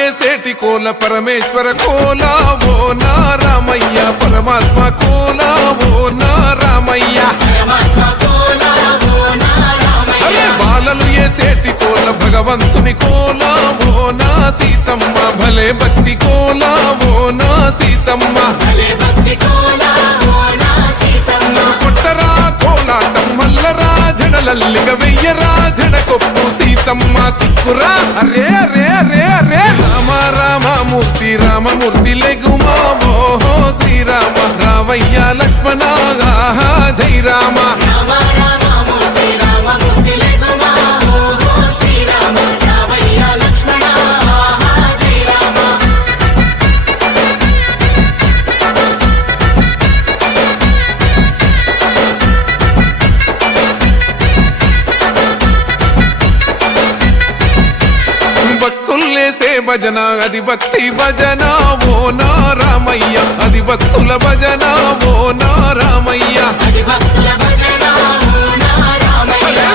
ఏసేటి కోల పరమేశ్వర కోల ఓ నా రామయ్య పరమాత్మ కోల ఓ నా రామయ్య అరే బాలలు ఏసేటి కోల భగవంతుని కోల ఓ నా సీతమ్మ భలే భక్తి కోల ఓ నా సీతమ్మ కొట్టరా కోలాటం మల్లరా జడలల్లిగ వెయ్యరా జడకొప్పు సీతమ్మ సిక్కురా అరే అరే అరే అరే రామ రామమూర్తి రామమూర్తి లెగుమా ఓహో శ్రీరామ రావయ్య లక్ష్మణ జై రామ భజన అది భక్తి భజన ఓ నా రామయ్య అది భక్తుల భజన ఓ నా రామయ్య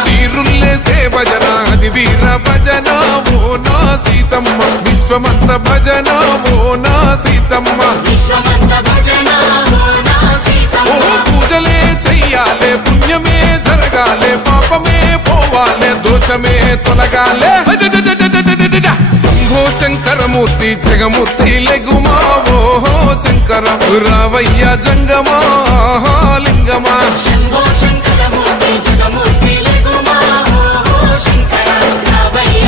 వీరుల్లేసే భజన అది వీర భజన ఓ నా సీతమ్మ విశ్వమంత భజన ఓ నా సీతమ్మ ఓ పూజలే చెయ్యాలే పుణ్యమే జరగాలే పాపమే పోవాలే దోషమే తొలగాలే శంభో శంకరమూర్తి జగమూర్తి లెగుమా ఓహో శంకర రావయ్య జంగమా లింగమా శంభో శంకరమూర్తి జగమూర్తి లెగుమా ఓహో శంకర రావయ్య